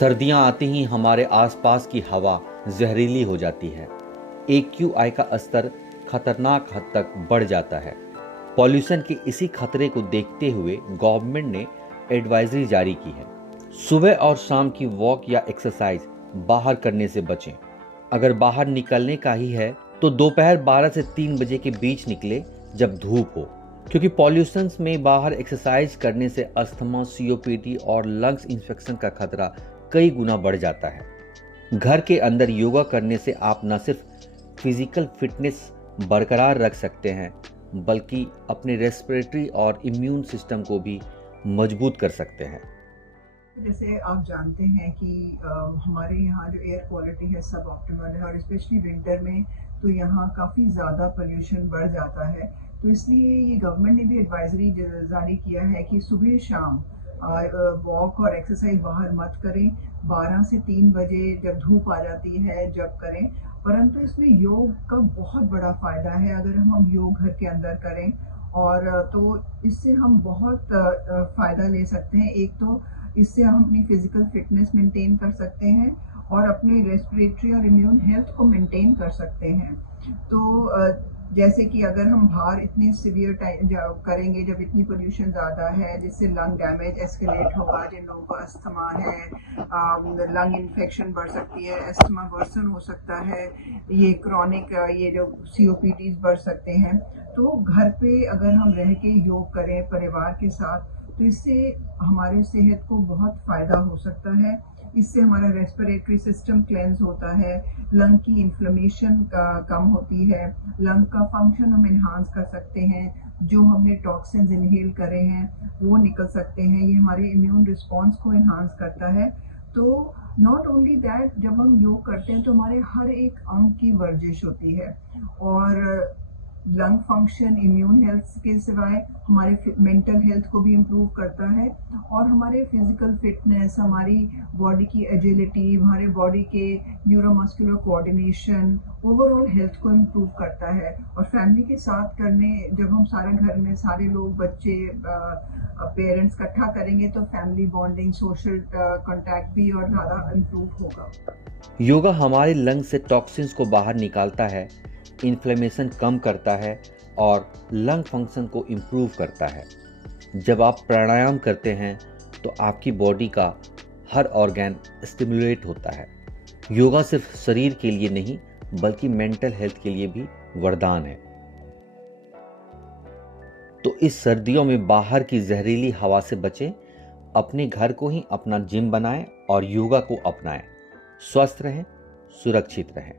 सर्दियां आते ही हमारे आसपास की हवा जहरीली हो जाती है। AQI का स्तर खतरनाक हद तक बढ़ जाता है। पॉल्यूशन के इसी खतरे को देखते हुए गवर्नमेंट ने एडवाइजरी जारी की है। सुबह और शाम की वॉक या एक्सरसाइज बाहर करने से बचें। अगर बाहर निकलने का ही है तो दोपहर 12 से 3 बजे के बीच निकले जब धूप हो, क्योंकि पॉल्यूशन में बाहर एक्सरसाइज करने से अस्थमा, COPD और लंग्स इन्फेक्शन का खतरा कई गुना बढ़ जाता है। घर के अंदर योगा करने से आप न सिर्फ फिजिकल फिटनेस बरकरार रख सकते हैं, बल्कि अपने रेस्पिरेटरी और इम्यून सिस्टम को भी मजबूत कर सकते हैं। जैसे आप जानते हैं कि हमारे यहाँ जो एयर क्वालिटी है सब ऑप्टिमल है, और स्पेशली विंटर में तो यहाँ काफ़ी ज़्यादा पोल्यूशन बढ़ जाता है। तो इसलिए ये गवर्नमेंट ने भी एडवाइजरी जारी किया है कि सुबह शाम वॉक और एक्सरसाइज बाहर मत करें। 12 से 3 बजे जब धूप आ जाती है जब करें। परंतु इसमें योग का बहुत बड़ा फ़ायदा है अगर हम योग घर के अंदर करें, और तो इससे हम बहुत फ़ायदा ले सकते हैं। एक तो इससे हम अपनी फिजिकल फिटनेस मेंटेन कर सकते हैं और अपने रेस्पिरेटरी और इम्यून हेल्थ को मेंटेन कर सकते हैं। तो जैसे कि अगर हम बाहर इतने सीवियर टाइम करेंगे जब इतनी पोल्यूशन ज़्यादा है, जिससे लंग डैमेज एस्केलेट होगा, जिन लोगों को अस्थमा है, लंग इन्फेक्शन बढ़ सकती है, अस्थमा वर्सन हो सकता है, ये क्रॉनिक ये जो COPDs बढ़ सकते हैं। तो घर पे अगर हम रह के योग करें परिवार के साथ, तो इससे हमारे सेहत को बहुत फ़ायदा हो सकता है। इससे हमारा रेस्पिरेटरी सिस्टम क्लेंस होता है, लंग की इन्फ्लेमेशन कम होती है, लंग का फंक्शन हम इन्हांस कर सकते हैं, जो हमने टॉक्सिन्स इनहेल करे हैं वो निकल सकते हैं। ये हमारे इम्यून रिस्पॉन्स को इन्हांस करता है। तो नॉट ओनली दैट, जब हम योग करते हैं तो हमारे हर एक अंग की वर्जिश होती है, और लंग फंक्शन, इम्यून हेल्थ के सिवाय हमारे मेंटल हेल्थ को भी इम्प्रूव करता है, और हमारे फिजिकल फिटनेस, हमारी बॉडी की एजिलिटी, हमारे बॉडी के न्यूरोमस्कुलर कोऑर्डिनेशन, ओवरऑल हेल्थ को इम्प्रूव करता है। और फैमिली के साथ करने, जब हम सारे घर में सारे लोग, बच्चे, पेरेंट्स इकट्ठा करेंगे तो फैमिली बॉन्डिंग, सोशल कॉन्टैक्ट भी और ज़्यादा इम्प्रूव होगा। योगा हमारे लंग से टॉक्सिन्स को बाहर निकालता है, इन्फ्लेमेशन कम करता है और लंग फंक्शन को इम्प्रूव करता है। जब आप प्राणायाम करते हैं तो आपकी बॉडी का हर ऑर्गन स्टिमुलेट होता है। योगा सिर्फ शरीर के लिए नहीं, बल्कि मेंटल हेल्थ के लिए भी वरदान है। तो इस सर्दियों में बाहर की जहरीली हवा से बचें, अपने घर को ही अपना जिम बनाएं और योगा को अपनाएं। स्वस्थ रहें, सुरक्षित रहें।